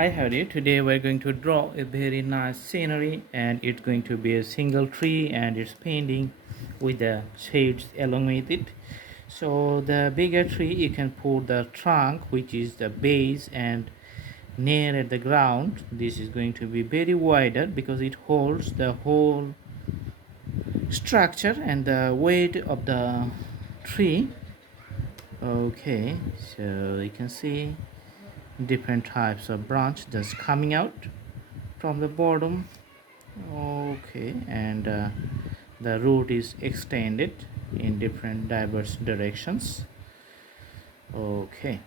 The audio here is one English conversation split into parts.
Hi, howdy. Today we're going to draw a very nice scenery, and it's going to be a single tree and it's painting with the shades along with it. So the bigger tree you can put the trunk, which is the base, and near at the ground. This is going to be very wider because it holds the whole structure and the weight of the tree. Okay, so you can see different types of branch just coming out from the bottom. Okay, and the root is extended in different diverse directions. Okay,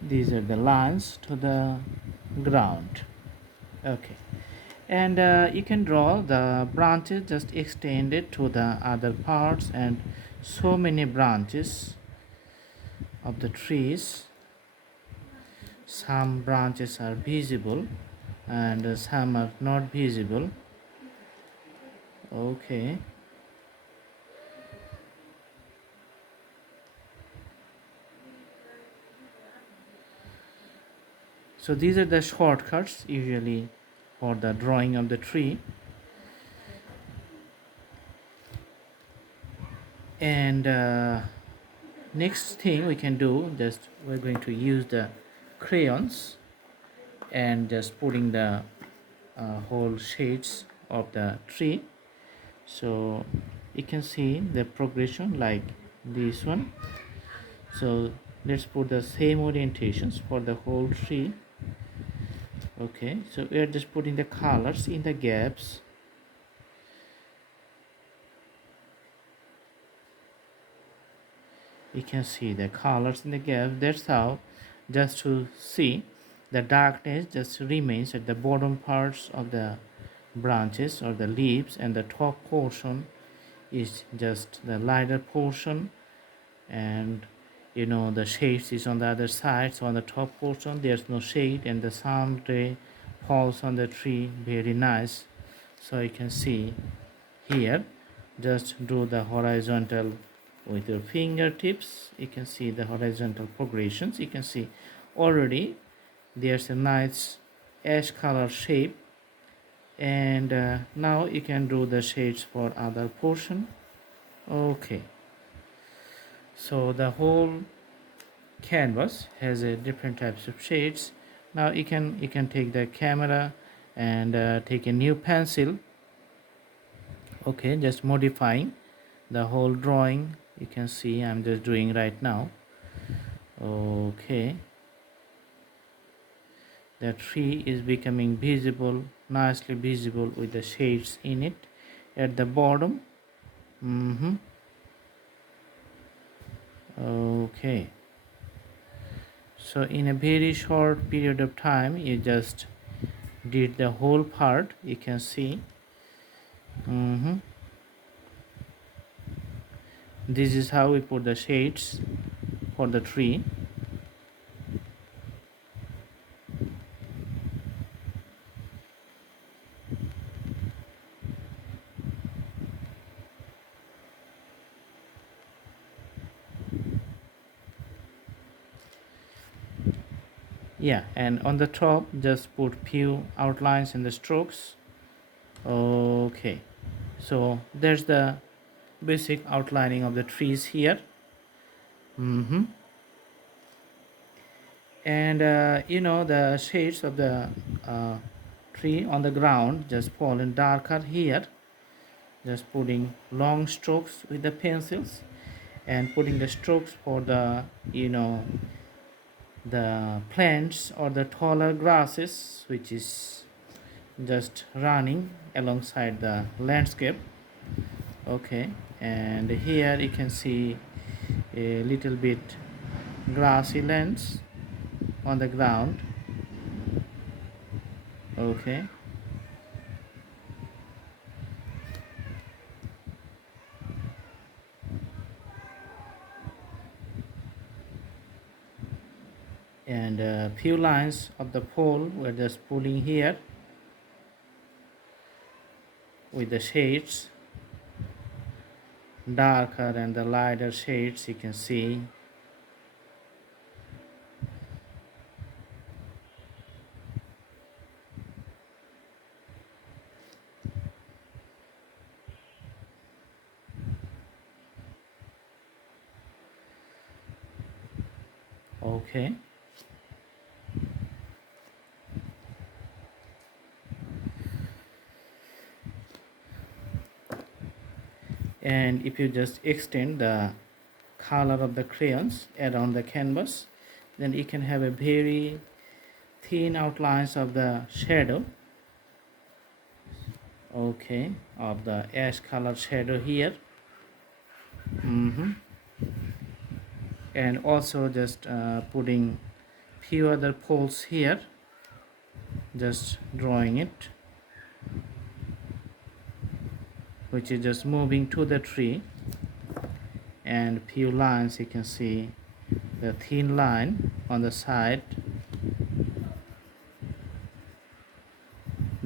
these are the lines to the ground. Okay, and you can draw the branches just extended to the other parts, and so many branches of the trees. Some branches are visible and some are not visible. Okay, so these are the shortcuts usually for the drawing of the tree. And next thing we can do, just we're going to use the crayons and just putting the whole shades of the tree. So you can see the progression like this one. So let's put the same orientations for the whole tree. Okay, so we are just putting the colors in the gaps. You can see the colors in the gaps. That's how, just to see, the darkness just remains at the bottom parts of the branches or the leaves, and the top portion is just the lighter portion, and the shades is on the other side. So on the top portion there's no shade, and the sun ray falls on the tree very nice. So you can see here, just draw the horizontal with your fingertips. You can see the horizontal progressions. You can see already there's a nice ash color shape, and now you can draw the shades for other portion. Okay, so the whole canvas has a different types of shades. Now you can take the camera and take a new pencil. Okay, just modifying the whole drawing. You can see I'm just doing right now. Okay, the tree is becoming visible, nicely visible with the shades in it at the bottom. Okay, so in a very short period of time you just did the whole part. You can see this is how we put the shades for the tree. Yeah, and on the top just put few outlines and the strokes. Okay, so there's the basic outlining of the trees here. And the shades of the tree on the ground just fallen darker here. Just putting long strokes with the pencils, and putting the strokes for the the plants or the taller grasses which is just running alongside the landscape. Okay, and here you can see a little bit grassy lands on the ground. Okay, and a few lines of the pole we're just pulling here with the shades. darker and the lighter shades you can see. Okay, and if you just extend the color of the crayons around the canvas, then you can have a very thin outlines of the shadow. Okay, of the ash color shadow here. And also just putting few other poles here, just drawing it, which is just moving to the tree, and few lines you can see the thin line on the side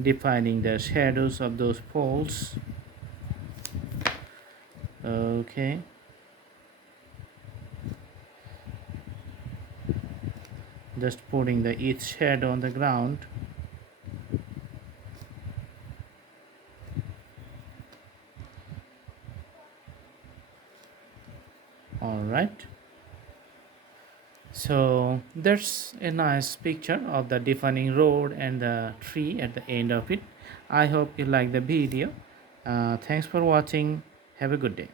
defining the shadows of those poles. Okay, just putting the each shadow on the ground. All right, so that's a nice picture of the defining road and the tree at the end of it. I hope you like the video. Thanks for watching. Have a good day.